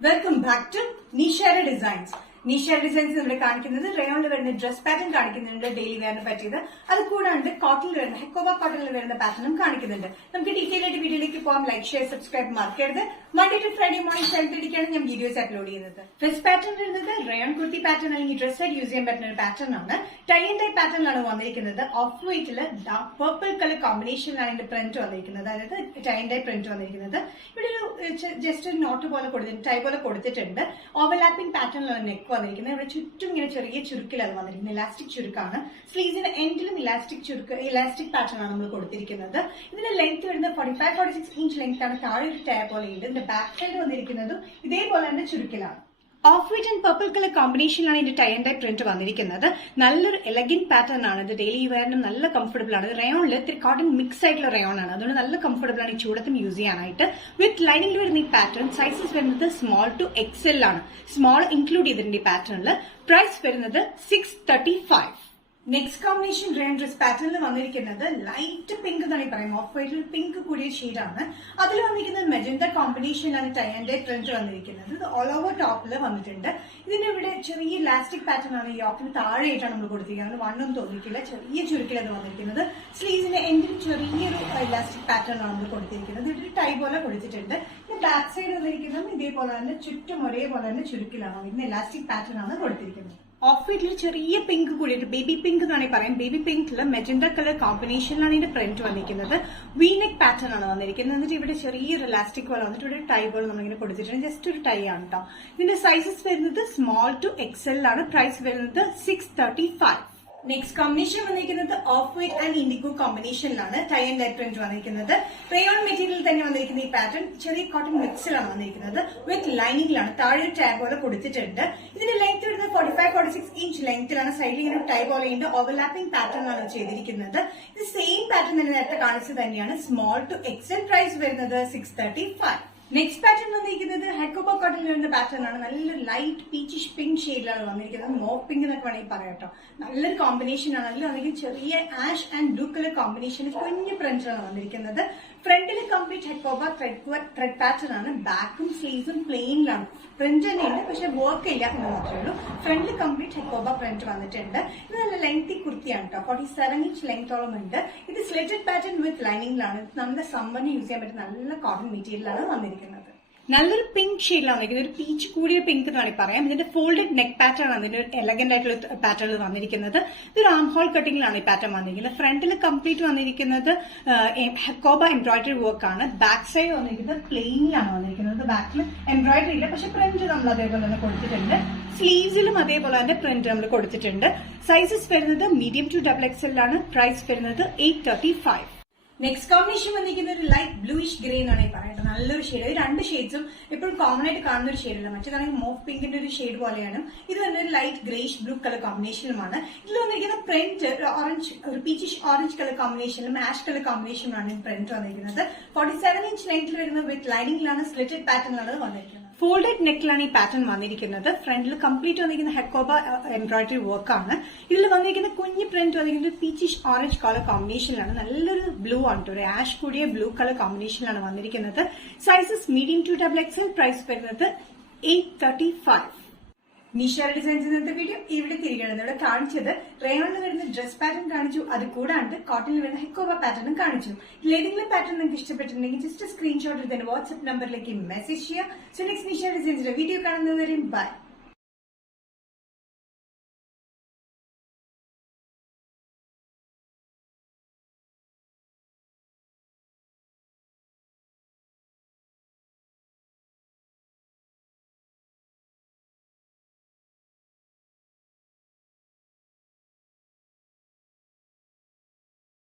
Welcome back to Nishara Designs. Nishara Designs ഇവിടെ കാണിക്കുന്നത് റയോണിൽ വരുന്ന ഡ്രസ് പാറ്റേൺ കാണിക്കുന്നുണ്ട് ഡെയിലി വെയറിന് പറ്റിയത്. അത് കൂടാണ്ട് കോട്ടണിൽ വരുന്ന ഹെക്കോബ കോട്ടണിൽ വരുന്ന പാറ്റേണും കാണിക്കുന്നുണ്ട്. നമുക്ക് ഡീറ്റെയിൽ ആയിട്ട് വീഡിയോയിലേക്ക് പോകാം. ലൈക്ക് ഷെയർ സബ്സ്ക്രൈബ് മറക്കരുത്. മൺഡേ ടു ഫ്രൈഡേ മോർണിംഗ് 7:30 ഞാൻ വീഡിയോസ് അപ്ലോഡ് ചെയ്യുന്നത്. ഫസ്റ്റ് പാറ്റേൺ വരുന്നത് റയോൺ കുർത്തി പാറ്റേൺ അല്ലെങ്കിൽ ഡ്രസ് ആയിട്ട് യൂസ് ചെയ്യാൻ പറ്റുന്ന ഒരു പാറ്റേൺ ആണ്. ടൈ ആൻഡ് ഡൈ പാറ്റേണിലാണ് വന്നിരിക്കുന്നത്. ഓഫ് വൈറ്റിൽ പർപ്പിൾ കളർ കോമ്പിനേഷനിലാണ് ഇതിന്റെ പ്രിന്റ് വന്നിരിക്കുന്നത്. അതായത് ടൈ ആൻഡ് ഡൈ പ്രിന്റ് വന്നിരിക്കുന്നത്. ഇവിടെ ഒരു ജസ്റ്റ് ഒരു നോട്ട് പോലെ കൊടുത്തിട്ടുണ്ട്, ടൈ പോലെ കൊടുത്തിട്ടുണ്ട്. ഓവർലാപ്പിംഗ് പാറ്റേണിലാണ് നെക്ക് വന്നിരിക്കുന്നത്. ഇവിടെ ചുറ്റും ഇങ്ങനെ ചെറിയ ചുരുക്കിലാണ് വന്നിരിക്കുന്നത്. ഇലാസ്റ്റിക് ചുരുക്കാണ്. സ്ലീവ്സിന്റെ എൻഡിലും ഇലാസ്റ്റിക് പാറ്റേൺ ആണ് നമ്മൾ കൊടുത്തിരിക്കുന്നത്. ഇതിന്റെ ലെങ്ത് വരുന്നത് 45-46 ഇഞ്ച് ലെങ്ത് ആണ്. താഴെ ഒരു ടയർ പോലെ ഉണ്ട്. ഇതിന്റെ ബാക്ക് സൈഡ് വന്നിരിക്കുന്നതും ഇതേപോലെ തന്നെ ചുരുക്കിലാണ്. Off white and purple colour കോമ്പിനേഷനിലാണ് ഇതിന്റെ ടൈ ആൻഡ് ഡൈ പ്രിന്റ് വന്നിരിക്കുന്നത്. നല്ലൊരു എലഗന്റ് പാറ്റേൺ ആണ്. ഇത് ഡെയിലി വെയറിനും നല്ല കംഫർട്ടബിൾ ആണ്. റയോണിൽ ഇത്തിരി കോട്ടൺ മിക്സ് ആയിട്ടുള്ള റയോൺ ആണ്. അതുകൊണ്ട് നല്ല കംഫർട്ടബിൾ ആണ് ഈ ചൂടത്തും യൂസ് ചെയ്യാനായിട്ട്. വിത്ത് ലൈനിങ്ങിൽ വരുന്ന ഈ പാറ്റേൺ സൈസസ് വരുന്നത് സ്മോൾ ടു എക്സൽ ആണ്. സ്മോൾ ഇൻക്ലൂഡ് ചെയ്തിട്ടുണ്ട് ഈ പാറ്റേണിൽ. പ്രൈസ് വരുന്നത് 635. നെക്സ്റ്റ് കോമ്പിനേഷൻ റയോൺ ഡ്രസ് പാറ്റേണിൽ വന്നിരിക്കുന്നത് ലൈറ്റ് പിങ്ക് എന്നാണ് ഈ പറയുന്നത്. ഓഫ് വൈറ്റിൽ പിങ്ക് കൂടിയ ഷെയ്ഡാണ്. അതിൽ വന്നിരിക്കുന്നത് മെജന്ത കോമ്പിനേഷനിലാണ് ടൈ ആൻഡ് ഡൈ പ്രിന്റ് വന്നിരിക്കുന്നത്. ഇത് ഓൾ ഓവർ ടോപ്പിൽ വന്നിട്ടുണ്ട്. ഇതിന്റെ ഇവിടെ ചെറിയ ഇലാസ്റ്റിക് പാറ്റേൺ ആണ്. ഈ യോക്കിന് താഴെയായിട്ടാണ് നമ്മൾ കൊടുത്തിരിക്കുന്നത്. വണ്ണൊന്നും തോന്നിക്കില്ല. ചെറിയ ചുരുക്കിലാണ് വന്നിരിക്കുന്നത്. സ്ലീവ്സിന്റെ എൻഡിൽ ചെറിയൊരു ഇലാസ്റ്റിക് പാറ്റേൺ ആണ് നമ്മൾ കൊടുത്തിരിക്കുന്നത്. ഇവിടെ ടൈ പോലെ കൊടുത്തിട്ടുണ്ട്. ബാക്ക് സൈഡ് വന്നിരിക്കുന്നതും ഇതേപോലെ തന്നെ ചുറ്റും ഒരേപോലെ തന്നെ ചുരുക്കിലാണ്. ഇതിന് ഇലാസ്റ്റിക് പാറ്റേൺ ആണ് കൊടുത്തിരിക്കുന്നത്. ഓഫ് വൈറ്റിൽ ചെറിയ പിങ്ക് കൂടിയിട്ട് ബേബി പിങ്ക് എന്നാണ് പറയാം. ബേബി പിങ്കില് മെജന്ത കളർ കോമ്പിനേഷനിലാണ് ഇതിന്റെ പ്രിന്റ് വന്നിരിക്കുന്നത്. വീനെക്ക് പാറ്റേൺ ആണ് വന്നിരിക്കുന്നത്. എന്നിട്ട് ഇവിടെ ചെറിയൊരു ഇലാസ്റ്റിക് പോലെ വന്നിട്ട് ഇവിടെ ടൈ പോലെ നമ്മളിങ്ങനെ കൊടുത്തിട്ടുണ്ട്. ജസ്റ്റ് ഒരു ടൈ ആണ് കേട്ടോ. ഇതിന്റെ സൈസസ് വരുന്നത് സ്മോൾ ടു എക്സൽ ആണ്. പ്രൈസ് വരുന്നത് 635. നെക്സ്റ്റ് കോമ്പിനേഷൻ വന്നിരിക്കുന്നത് ഓഫ് വൈറ്റ് ആൻഡ് ഇൻഡിഗോ കോമ്പിനേഷനിലാണ് ടൈ ആൻഡ് ഡൈ പ്രിന്റ് വന്നിരിക്കുന്നത്. റയോൺ മെറ്റീരിയൽ തന്നെ വന്നിരിക്കുന്ന ഈ പാറ്റേൺ ചെറിയ കോട്ടൺ മിക്സിലാണ് വന്നിരിക്കുന്നത്. വിത്ത് ലൈനിങ്ങിലാണ്. താഴെ ടാഗ് പോലെ കൊടുത്തിട്ടുണ്ട്. ഇതിന്റെ ലെങ്ത് വരുന്നത് 45-46 ഇഞ്ച് ലെങ്ത്തിലാണ്. സൈഡിൽ ഇങ്ങനെ ടൈ പോലെയുണ്ട്. ഓവർലാപ്പിംഗ് പാറ്റേൺ ആണ് ചെയ്തിരിക്കുന്നത്. ഇത് സെയിം പാറ്റേൺ തന്നെ നേരത്തെ കാണിച്ചത് തന്നെയാണ്. Small to Excel. പ്രൈസ് വരുന്നത് 635. നെക്സ്റ്റ് പാറ്റേൺ വന്നിരിക്കുന്നത് ഹെക്കോബ കോട്ടണിൽ വരുന്ന പാറ്റേൺ ആണ്. നല്ലൊരു ലൈറ്റ് പീച്ചിഷ് പിങ്ക് ഷെയ്ഡിലാണ് വന്നിരിക്കുന്നത്. മോവ് പിങ്ക് എന്നൊക്കെ വേണമെങ്കിൽ പറയാം കേട്ടോ. നല്ലൊരു കോമ്പിനേഷൻ ആണ്. അതിൽ വന്നിരിക്കുന്നത് ചെറിയ ആഷ് ആൻഡ് ബ്ലൂ കളർ കോമ്പിനേഷനിൽ കുഞ്ഞു പ്രിന്റാണ് വന്നിരിക്കുന്നത്. ഫ്രണ്ടിൽ കംപ്ലീറ്റ് ഹെക്കോബ ത്രെഡ് പാറ്റേൺ ആണ്. ബാക്കും സ്ലീവ്സും പ്ലെയിനിലാണ്. പ്രിന്റ് തന്നെയുണ്ട്, പക്ഷെ വർക്ക് ഇല്ല എന്ന് മാത്രമേ ഉള്ളൂ. ഫ്രണ്ടിൽ കംപ്ലീറ്റ് ഹെക്കോബ പ്രിന്റ് വന്നിട്ടുണ്ട്. ഇത് നല്ല ലെങ്തി കുർത്തിയാണ് കേട്ടോ. 47 ഇഞ്ച് ലെങ്തോളം ഉണ്ട്. ഇത് സ്ലിറ്റഡ് പാറ്റേൺ വിത്ത് ലൈനിങ്ങിലാണ്. നമ്മുടെ സമ്മറിന് യൂസ് ചെയ്യാൻ പറ്റുന്ന നല്ല കോട്ടൺ മെറ്റീരിയലാണ് വന്നിരിക്കുന്നത്. നല്ലൊരു പിങ്ക് ഷെയ്ഡിലാണ് വന്നിരിക്കുന്നത്. ഒരു പീച്ച് കൂടിയ പിങ്ക് എന്ന് വേണമെങ്കിൽ പറയാം. ഇതിന്റെ ഫോൾഡഡ് നെക്ക് പാറ്റേൺ ആണ് ഇതിന്റെ എലഗന്റ് ആയിട്ടുള്ള പാറ്റേണിൽ വന്നിരിക്കുന്നത്. ഇതൊരു ആം ഹോൾ കട്ടിങ്ങിലാണ് ഈ പാറ്റേൺ വന്നിരിക്കുന്നത്. ഫ്രണ്ടിൽ കംപ്ലീറ്റ് വന്നിരിക്കുന്നത് ഹെക്കോബ എംബ്രോയിഡറി വർക്ക് ആണ്. ബാക്ക് സൈഡ് വന്നിരിക്കുന്നത് പ്ലെയിനിലാണ് വന്നിരിക്കുന്നത്. ബാക്കിൽ എംബ്രോയിഡറി ഇല്ല, പക്ഷെ പ്രിന്റ് നമ്മൾ അതേപോലെ തന്നെ കൊടുത്തിട്ടുണ്ട്. സ്ലീവ്സിലും അതേപോലെ തന്നെ പ്രിന്റ് നമ്മൾ കൊടുത്തിട്ടുണ്ട്. സൈസസ് വരുന്നത് മീഡിയം ടു ഡബിൾ എക്സൽ ആണ്. പ്രൈസ് വരുന്നത് 835. നെക്സ്റ്റ് കോമ്പിനേഷൻ വന്നിരിക്കുന്ന ഒരു ലൈറ്റ് ബ്ലൂയിഷ് ഗ്രേ എന്നാണ് ഈ പറയുന്നത്. നല്ലൊരു ഷെയ്ഡ്. രണ്ട് ഷെയ്ഡ്സും എപ്പോഴും കോമൺ ആയിട്ട് കാണുന്ന ഒരു ഷെയ്ഡല്ല. മറ്റേതാണെങ്കിൽ മോഫ് പിങ്കിന്റെ ഒരു ഷെയ്ഡ് പോലെയാണ്. ഇത് തന്നെ ഒരു ലൈറ്റ് ഗ്രേഷ് ബ്ലൂ കളർ കോമ്പിനേഷനുമാണ്. ഇതിൽ വന്നിരിക്കുന്ന പ്രിന്റ് ഒരു പീച്ചിഷ് ഓറഞ്ച് കളർ കോമ്പിനേഷനിലും ആഷ് കളർ കോമ്പിനേഷനിലാണ് പ്രിന്റ് വന്നിരിക്കുന്നത്. 47 ഇഞ്ച് ലെങ്ത്തിൽ വരുന്നത് വിത്ത് ലൈനിങ്ങിലാണ്. സ്ലിറ്റഡ് പാറ്റേണിലാണ് വന്നിരിക്കുന്നത്. ഫോൾഡഡ് നെക്കിലാണ് ഈ പാറ്റേൺ വന്നിരിക്കുന്നത്. ഫ്രണ്ടിൽ കംപ്ലീറ്റ് വന്നിരിക്കുന്ന ഹെക്കോബ എംബ്രോയിഡറി വർക്ക് ആണ്. ഇതിൽ വന്നിരിക്കുന്ന കുഞ്ഞ് പ്രിന്റ് വന്നിരിക്കുന്നത് പീച്ചിഷ് ഓറഞ്ച് കളർ കോമ്പിനേഷനിലാണ്. നല്ലൊരു ബ്ലൂ ആണ്. ഒരു ആഷ് കൂടിയ ബ്ലൂ കളർ കോമ്പിനേഷനിലാണ് വന്നിരിക്കുന്നത്. Sizes medium to double XL. Price വരുന്നത് 835. നിഷാര ഡിസൈൻസ് ഇന്നത്തെ വീഡിയോ ഇവിടെ തിരികെയാണ്. ഇവിടെ കാണിച്ചത് റയോണിൽ വരുന്ന ഡ്രസ് പാറ്റേൺ കാണിച്ചു. അത് കൂടാണ്ട് കോട്ടണിൽ വരുന്ന ഹെക്കോബ പാറ്റേണും കാണിച്ചു. ഇതിലേതെങ്കിലും പാറ്റേൺ നിങ്ങൾക്ക് ഇഷ്ടപ്പെട്ടിട്ടുണ്ടെങ്കിൽ ജസ്റ്റ് സ്ക്രീൻഷോട്ട് എടുത്ത് വാട്സ്ആപ്പ് നമ്പറിലേക്ക് മെസ്സേജ് ചെയ്യുക. സോ നെക്സ്റ്റ് നിഷാര ഡിസൈൻസിന്റെ വീഡിയോ കാണുന്നവരെയും ബൈ.